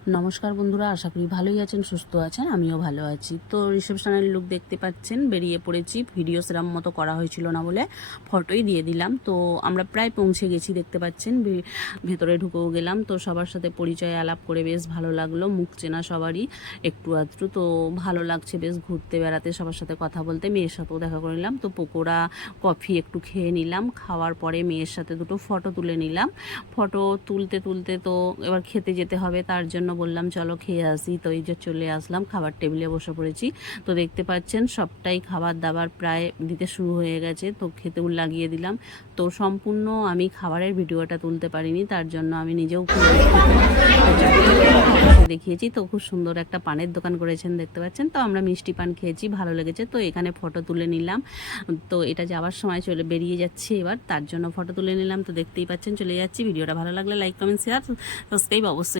নমস্কার বন্ধুরা, আশা করি ভালোই আছেন, সুস্থ আছেন। আমিও ভালো আছি। তো রিসেপশনের লুক দেখতে পাচ্ছেন, বেরিয়ে পড়েছি। ভিডিও সেরম মতো করা হয়েছিল না বলে ফটোই দিয়ে দিলাম। তো আমরা প্রায় পৌঁছে গেছি, দেখতে পাচ্ছেন। ভেতরে ঢুকেও গেলাম। তো সবার সাথে পরিচয় আলাপ করে বেশ ভালো লাগলো। মুখ চেনা সবারই একটু আধটু। তো ভালো লাগছে বেশ ঘুরতে বেড়াতে, সবার সাথে কথা বলতে। মেয়ের সাথেও দেখা করে নিলাম। তো পকোড়া কফি একটু খেয়ে নিলাম। খাওয়ার পরে মেয়ের সাথে দুটো ফটো তুলে নিলাম। ফটো তুলতে তুলতে তো এবার খেতে যেতে হবে, তার জন্য বললাম চলো খেয়ে আসি। তো এই যে চলে আসলাম, খাবার টেবিলে বসে পড়েছি। তো দেখতে পাচ্ছেন সবটাই খাবার দাবার প্রায় দিতে শুরু হয়ে গেছে। তো খেতেও লাগিয়ে দিলাম। তো সম্পূর্ণ আমি খাবারের ভিডিওটা তুলতে পারিনি, তার জন্য আমি নিজেও দেখিয়েছি। তো খুব সুন্দর একটা পানের দোকান করেছেন, দেখতে পাচ্ছেন। তো আমরা মিষ্টি পান খেয়েছি, ভালো লেগেছে। তো এখানে ফটো তুলে নিলাম। তো এটা যাওয়ার সময় চলে বেরিয়ে যাচ্ছে এবার, তার জন্য ফটো তুলে নিলাম। তো দেখতেই পাচ্ছেন চলে যাচ্ছি। ভিডিওটা ভালো লাগলে লাইক কমেন্ট শেয়ার সাবস্ক্রাইব অবশ্যই।